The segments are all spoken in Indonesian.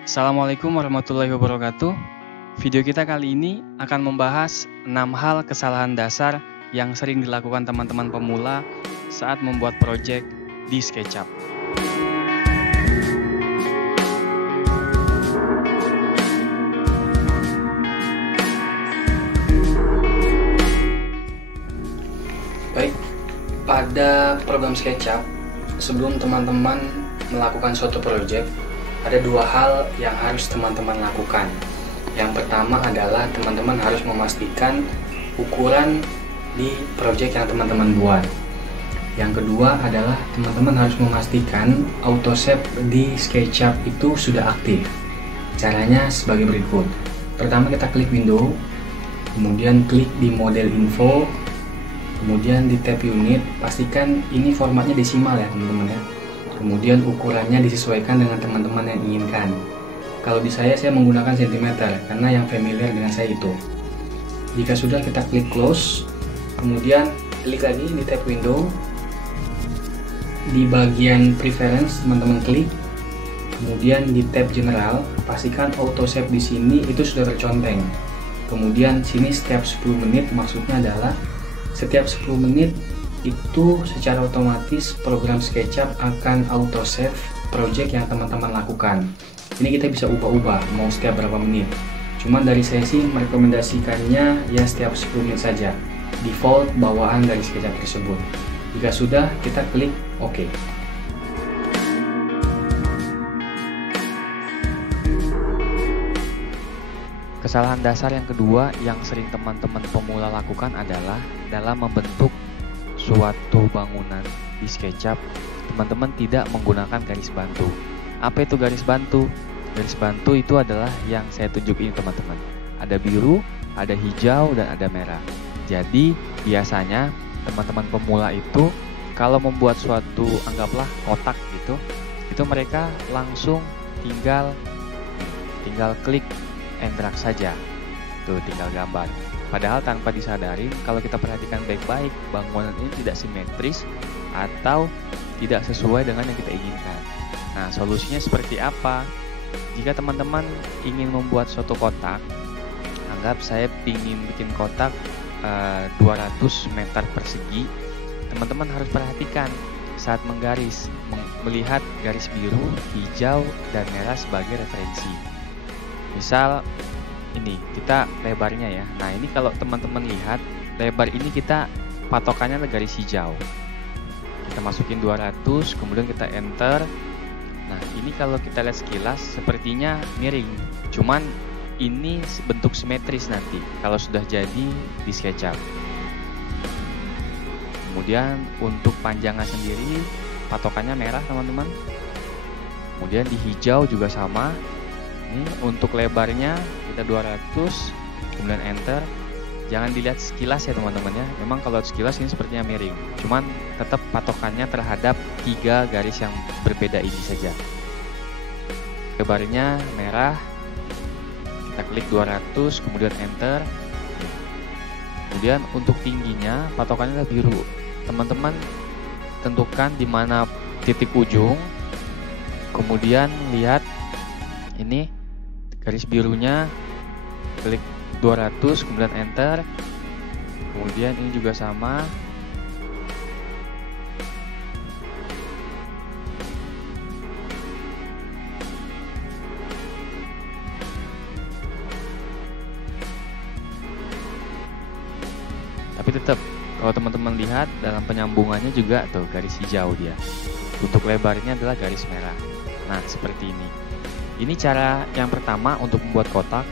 Assalamualaikum warahmatullahi wabarakatuh. Video kita kali ini akan membahas 6 hal kesalahan dasar yang sering dilakukan teman-teman pemula saat membuat proyek di SketchUp. Baik, pada program SketchUp, sebelum teman-teman melakukan suatu proyek, ada dua hal yang harus teman-teman lakukan. Yang pertama adalah teman-teman harus memastikan ukuran di proyek yang teman-teman buat. Yang kedua adalah teman-teman harus memastikan AutoShape di SketchUp itu sudah aktif. Caranya sebagai berikut. Pertama kita klik window, kemudian klik di model info, kemudian di tab unit, pastikan ini formatnya desimal ya teman-teman ya. Kemudian ukurannya disesuaikan dengan teman-teman yang inginkan. Kalau di saya menggunakan cm karena yang familiar dengan saya itu. Jika sudah, kita klik close, kemudian klik lagi di tab window. Di bagian preference teman-teman klik, kemudian di tab general pastikan AutoShape di sini itu sudah terconteng. Kemudian sini setiap 10 menit, maksudnya adalah setiap 10 menit itu secara otomatis program SketchUp akan auto-save project yang teman-teman lakukan. Ini kita bisa ubah-ubah mau setiap berapa menit. Cuman dari saya sih merekomendasikannya ya setiap 10 menit saja. Default bawaan dari SketchUp tersebut. Jika sudah, kita klik OK. Kesalahan dasar yang kedua yang sering teman-teman pemula lakukan adalah dalam membentuk suatu bangunan di SketchUp, teman-teman tidak menggunakan garis bantu. Apa itu garis bantu? Garis bantu itu adalah yang saya tunjuk ini teman-teman. Ada biru, ada hijau, dan ada merah. Jadi biasanya teman-teman pemula itu kalau membuat suatu anggaplah kotak gitu, itu mereka langsung tinggal klik and drag saja. Tuh tinggal gambar. Padahal tanpa disadari, kalau kita perhatikan baik-baik, bangunan ini tidak simetris atau tidak sesuai dengan yang kita inginkan. Nah, solusinya seperti apa? Jika teman-teman ingin membuat suatu kotak, anggap saya ingin bikin kotak 200 meter persegi, teman-teman harus perhatikan saat menggaris, melihat garis biru, hijau, dan merah sebagai referensi. Misal ini kita lebarnya ya. Nah, ini kalau teman-teman lihat lebar ini kita patokannya garis hijau. Kita masukin 200, kemudian kita enter. Nah, ini kalau kita lihat sekilas sepertinya miring. Cuman ini bentuk simetris nanti kalau sudah jadi di SketchUp. Kemudian untuk panjangnya sendiri patokannya merah teman-teman. Kemudian di hijau juga sama. Ini untuk lebarnya kita 200, kemudian enter. Jangan dilihat sekilas ya teman-teman ya. Memang kalau sekilas ini sepertinya miring. Cuman tetap patokannya terhadap 3 garis yang berbeda ini saja. Lebarnya merah. Kita klik 200, kemudian enter. Kemudian untuk tingginya patokannya adalah biru. Teman-teman tentukan di mana titik ujung. Kemudian lihat ini garis birunya, klik 200, kemudian enter. Kemudian ini juga sama. Tapi tetap kalau teman-teman lihat dalam penyambungannya juga tuh garis hijau dia. Untuk lebarnya adalah garis merah. Nah, seperti ini. Ini cara yang pertama untuk membuat kotak.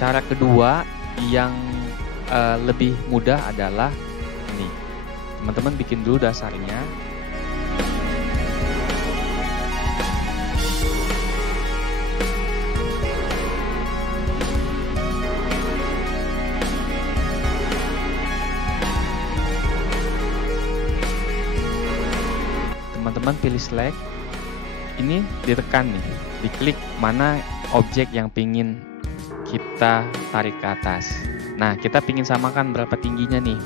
Cara kedua yang lebih mudah adalah ini. Teman-teman bikin dulu dasarnya. Teman-teman pilih select. Ini ditekan nih, diklik mana objek yang pingin kita tarik ke atas. Nah, kita pingin samakan berapa tingginya nih.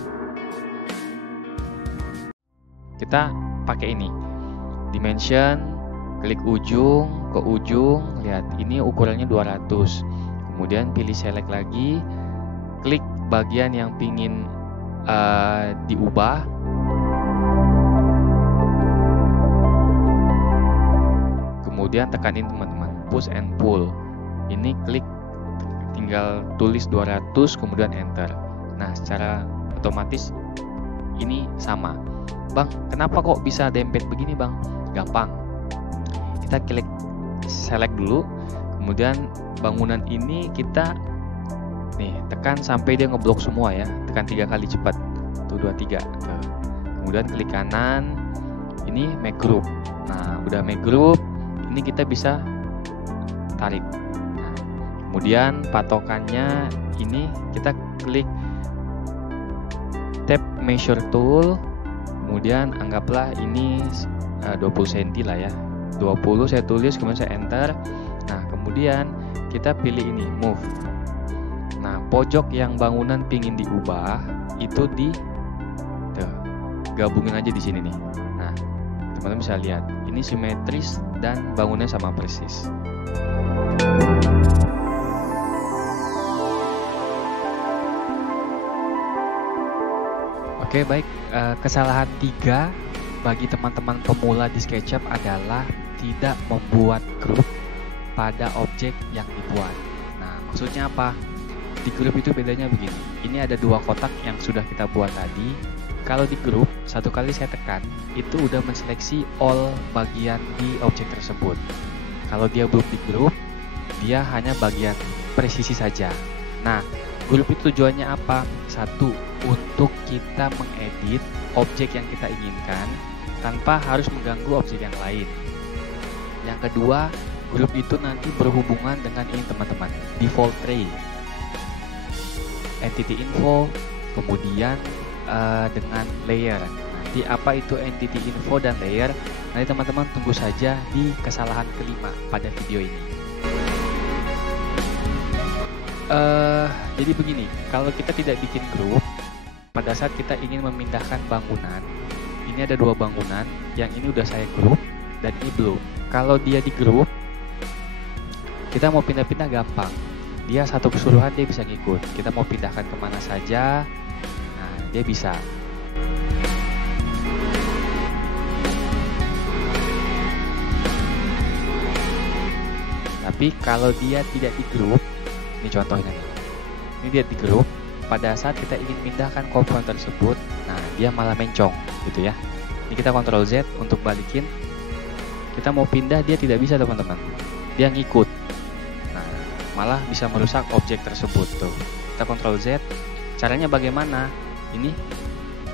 Kita pakai ini, dimension, klik ujung ke ujung, lihat ini ukurannya 200. Kemudian pilih select lagi, klik bagian yang pingin diubah. Kemudian tekanin teman-teman, push and pull. Ini klik, tinggal tulis 200 kemudian enter. Nah, secara otomatis ini sama. Bang, kenapa kok bisa dempet begini bang? Gampang. Kita klik select dulu, kemudian bangunan ini kita nih tekan sampai dia ngeblok semua ya. Tekan 3 kali cepat. Tuh 2 3. Tuh. Kemudian klik kanan. Ini make group. Nah, udah make group, ini kita bisa tarik. Nah, kemudian patokannya ini kita klik tab measure tool. Kemudian anggaplah ini 20 cm lah ya. 20 saya tulis, kemudian saya enter. Nah, kemudian kita pilih ini move. Nah, pojok yang bangunan pingin diubah itu gabungin aja di sini nih. Nah, teman-teman bisa lihat ini simetris dan bangunnya sama persis. Oke, baik. Kesalahan 3 bagi teman-teman pemula di SketchUp adalah tidak membuat grup pada objek yang dibuat. Nah, maksudnya apa? Di grup itu bedanya begini. Ini ada 2 kotak yang sudah kita buat tadi. Kalau di grup, 1 kali saya tekan, itu udah menseleksi all bagian di objek tersebut. Kalau dia belum di grup, dia hanya bagian presisi saja. Nah, grup itu tujuannya apa? 1, untuk kita mengedit objek yang kita inginkan tanpa harus mengganggu objek yang lain. Yang kedua, grup itu nanti berhubungan dengan ini teman-teman, default tray, entity info, kemudian dengan layer. Nanti apa itu entity info dan layer? Nanti teman-teman tunggu saja di kesalahan kelima pada video ini. Jadi begini, kalau kita tidak bikin grup, pada saat kita ingin memindahkan bangunan, ini ada 2 bangunan, yang ini udah saya grup dan ini belum. Kalau dia di grup, kita mau pindah-pindah gampang. Dia satu keseluruhan dia bisa ngikut. Kita mau pindahkan kemana saja, nah dia bisa. Tapi kalau dia tidak di grup, ini contohnya nih. Ini dia di grup, pada saat kita ingin pindahkan komponen tersebut, nah dia malah mencong gitu ya. Ini kita Ctrl Z untuk balikin. Kita mau pindah dia tidak bisa teman-teman. Dia ngikut. Nah, malah bisa merusak objek tersebut tuh. Kita Ctrl Z. Caranya bagaimana? Ini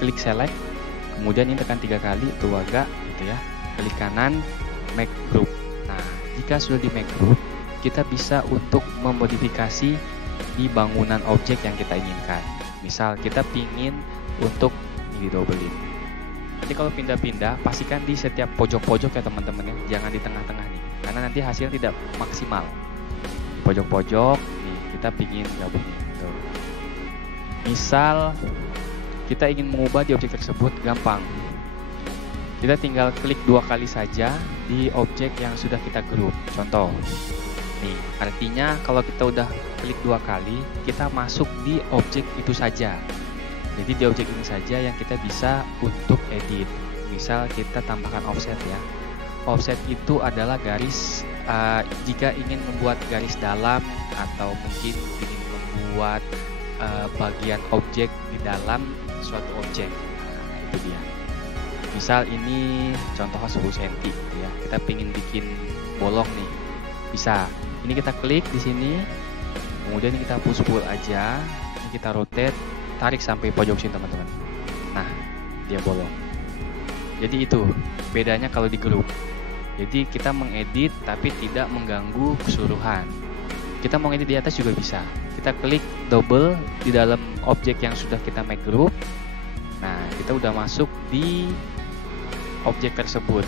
klik select, kemudian ini tekan 3 kali tuh agak gitu ya. Klik kanan, make group. Nah, jika sudah di make group, kita bisa untuk memodifikasi di bangunan objek yang kita inginkan. Misal kita pingin untuk ini didobelin. Nanti kalau pindah-pindah, pastikan di setiap pojok-pojok ya teman-teman ya, jangan di tengah-tengah nih, karena nanti hasilnya tidak maksimal. Di pojok-pojok nih kita pingin gabungin. Tuh. Misal kita ingin mengubah di objek tersebut, gampang. Kita tinggal klik 2 kali saja di objek yang sudah kita grup. Contoh. Nih, artinya kalau kita udah klik 2 kali, kita masuk di objek itu saja. Jadi di objek ini saja yang kita bisa untuk edit. Misal kita tambahkan offset ya. Offset itu adalah garis, jika ingin membuat garis dalam atau mungkin ingin membuat bagian objek di dalam suatu objek. Nah, itu dia. Misal ini contohnya 10 cm gitu ya. Kita ingin bikin bolong nih. Bisa. Ini kita klik di sini. Kemudian kita push pull aja. Ini kita rotate, tarik sampai pojok sini teman-teman. Nah, dia bolong. Jadi itu bedanya kalau di grup. Jadi kita mengedit tapi tidak mengganggu keseluruhan. Kita mau edit di atas juga bisa. Kita klik double di dalam objek yang sudah kita make group. Nah, kita udah masuk di objek tersebut.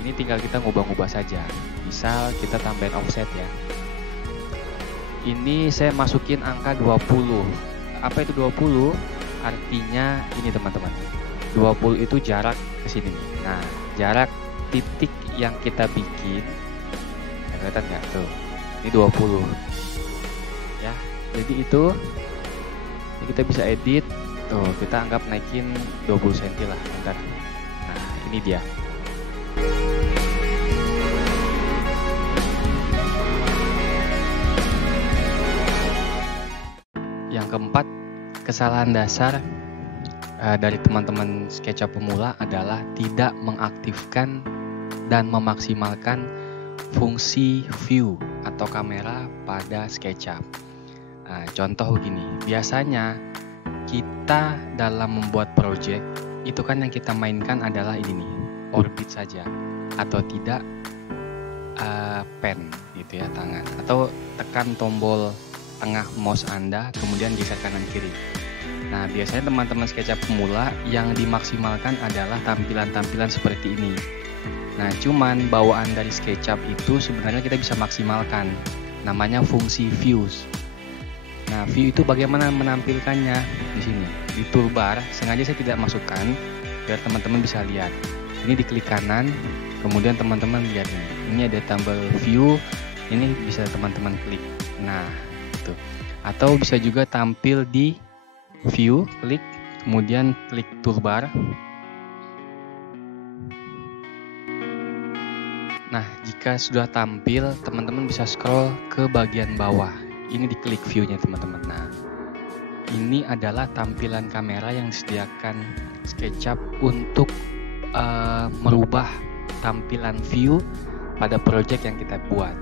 Ini tinggal kita ngubah-ngubah saja. Misal kita tambahin offset ya. Ini saya masukin angka 20. Apa itu 20? Artinya ini teman-teman. 20 itu jarak ke sini nih. Nah, jarak titik yang kita bikin, kelihatan nggak tuh? Ini 20 ya. Jadi itu ini kita bisa edit tuh, kita anggap naikin 20 cm lah bentar. Nah ini dia. Yang keempat, kesalahan dasar dari teman-teman SketchUp pemula adalah tidak mengaktifkan dan memaksimalkan fungsi view atau kamera pada SketchUp. Nah, contoh begini, biasanya kita dalam membuat project itu kan yang kita mainkan adalah ini nih, orbit saja, atau tidak pen gitu ya, tangan, atau tekan tombol tengah mouse Anda kemudian geser kanan kiri. Nah, biasanya teman-teman SketchUp pemula yang dimaksimalkan adalah tampilan-tampilan seperti ini. Nah, cuman bawaan dari SketchUp itu sebenarnya kita bisa maksimalkan. Namanya fungsi views. Nah, view itu bagaimana menampilkannya di sini. Di toolbar, sengaja saya tidak masukkan biar teman-teman bisa lihat. Ini diklik kanan, kemudian teman-teman lihat ini. Ini ada tombol view, ini bisa teman-teman klik. Nah, itu. Atau bisa juga tampil di view, klik, kemudian klik toolbar. Nah, jika sudah tampil, teman-teman bisa scroll ke bagian bawah. Ini diklik view-nya teman-teman. Nah, ini adalah tampilan kamera yang disediakan SketchUp untuk merubah tampilan view pada project yang kita buat.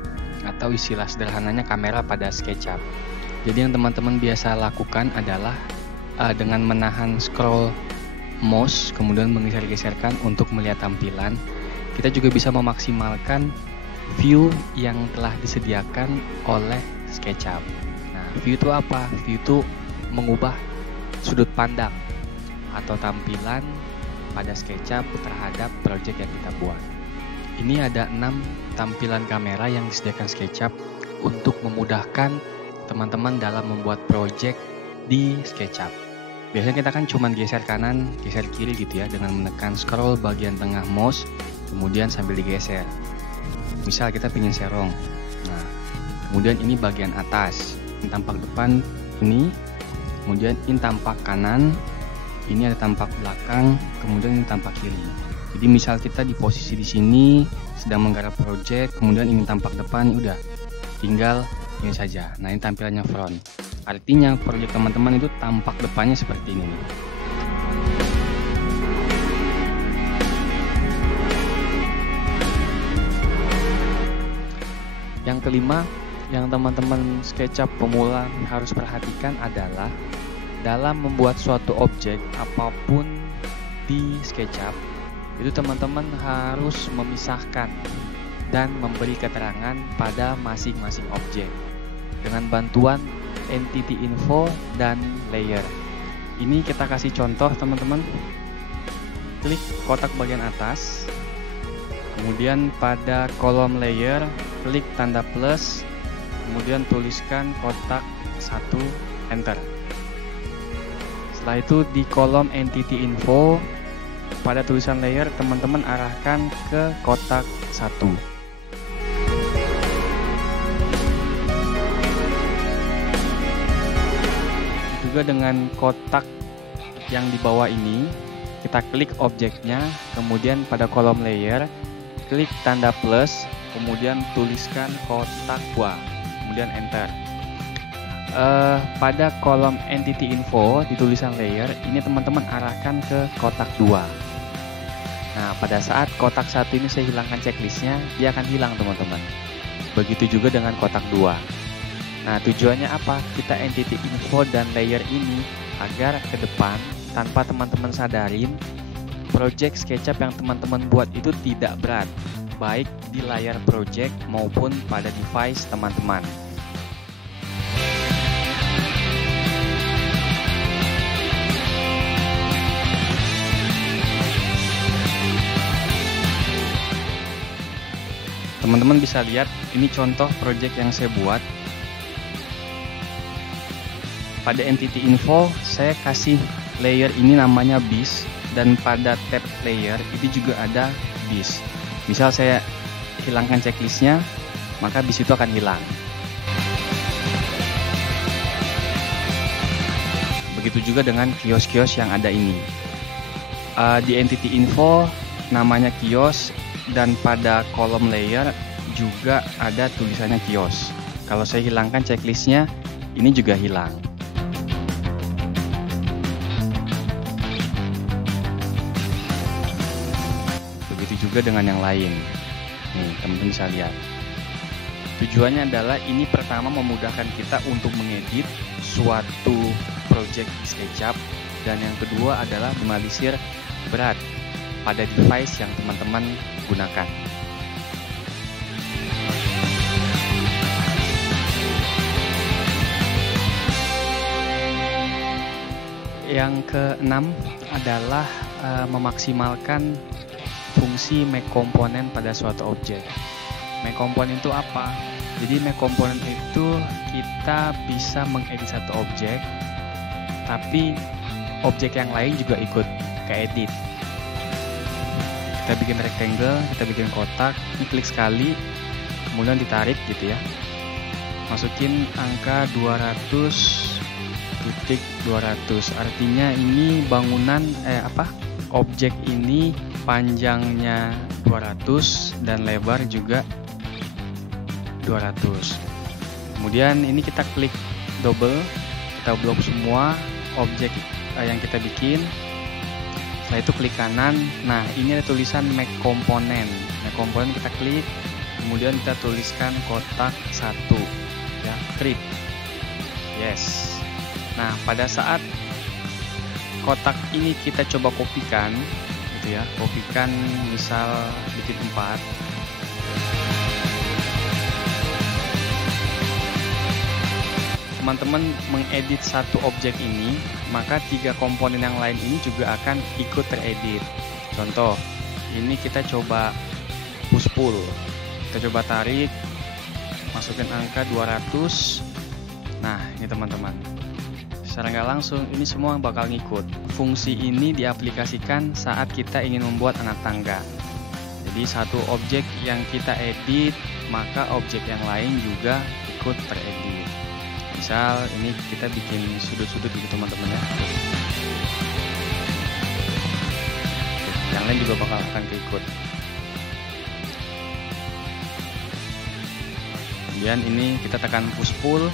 Atau istilah sederhananya kamera pada SketchUp. Jadi yang teman-teman biasa lakukan adalah dengan menahan scroll mouse kemudian menggeser-geserkan untuk melihat tampilan, kita juga bisa memaksimalkan view yang telah disediakan oleh SketchUp. Nah, view itu apa? View itu mengubah sudut pandang atau tampilan pada SketchUp terhadap project yang kita buat. Ini ada 6 tampilan kamera yang disediakan SketchUp untuk memudahkan teman-teman dalam membuat project di SketchUp. Biasanya kita kan cuma geser kanan, geser kiri gitu ya, dengan menekan scroll bagian tengah mouse, kemudian sambil digeser. Misal kita ingin serong. Nah, kemudian ini bagian atas, ini tampak depan ini, kemudian ini tampak kanan, ini ada tampak belakang, kemudian ini tampak kiri. Jadi misal kita di posisi di sini sedang menggarap project, kemudian ini tampak depan, udah tinggal ini saja. Nah, ini tampilannya front. Artinya project teman-teman itu tampak depannya seperti ini. Yang kelima, yang teman-teman SketchUp pemula harus perhatikan adalah dalam membuat suatu objek apapun di SketchUp, itu teman-teman harus memisahkan dan memberi keterangan pada masing-masing objek dengan bantuan entity info dan layer. Ini kita kasih contoh teman-teman. Klik kotak bagian atas, kemudian pada kolom layer klik tanda plus, kemudian tuliskan kotak 1, enter. Setelah itu di kolom entity info pada tulisan layer teman-teman arahkan ke kotak 1. Juga dengan kotak yang di bawah ini kita klik objeknya, kemudian pada kolom layer klik tanda plus, kemudian tuliskan kotak 2, kemudian enter. Pada kolom entity info di tulisan layer ini teman-teman arahkan ke kotak 2. Nah, pada saat kotak 1 ini saya hilangkan checklistnya, dia akan hilang teman-teman. Begitu juga dengan kotak 2. Nah, tujuannya apa? Kita entity info dan layer ini agar ke depan tanpa teman-teman sadarin, project SketchUp yang teman-teman buat itu tidak berat, baik di layar project maupun pada device teman-teman. Teman-teman bisa lihat, ini contoh project yang saya buat. Pada entity info saya kasih layer ini namanya beast, dan pada tab layer itu juga ada beast. Misal saya hilangkan checklistnya, maka bis itu akan hilang. Begitu juga dengan kios-kios yang ada ini. Di entity info namanya kios, dan pada kolom layer juga ada tulisannya kios. Kalau saya hilangkan checklistnya, ini juga hilang. Begitu juga dengan yang lain. Nih, teman-teman bisa lihat. Tujuannya adalah ini pertama memudahkan kita untuk mengedit suatu project di SketchUp, dan yang kedua adalah minimalisir berat pada device yang teman-teman gunakan. Yang keenam adalah memaksimalkan fungsi make component pada suatu objek. Make component itu apa? Jadi make component itu kita bisa mengedit satu objek, tapi objek yang lain juga ikut keedit. Kita bikin rectangle, kita bikin kotak, ini klik sekali, kemudian ditarik gitu ya. Masukin angka 200.200, artinya ini bangunan objek ini panjangnya 200 dan lebar juga 200. Kemudian ini kita klik double, kita blok semua objek yang kita bikin. Setelah itu klik kanan. Nah, ini ada tulisan make component. Make component kita klik, kemudian kita tuliskan kotak 1 ya, create. Yes. Nah, pada saat kotak ini kita coba kopikan gitu ya. Kopikan misal bikin 4. Teman-teman mengedit satu objek ini, maka 3 komponen yang lain ini juga akan ikut teredit. Contoh, ini kita coba push pull. Kita coba tarik, masukin angka 200. Nah, ini teman-teman. Secara nggak langsung, ini semua bakal ngikut. Fungsi ini diaplikasikan saat kita ingin membuat anak tangga. Jadi satu objek yang kita edit, maka objek yang lain juga ikut teredit. Misal ini kita bikin sudut-sudut gitu teman-teman ya. Yang lain juga bakal akan keikut. Kemudian ini kita tekan push pull,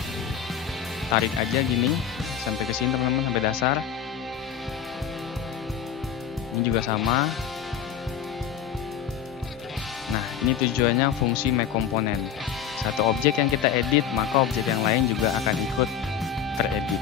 tarik aja gini sampai ke sini teman-teman, sampai dasar. Ini juga sama. Nah, ini tujuannya fungsi make component. Satu objek yang kita edit, maka objek yang lain juga akan ikut teredit.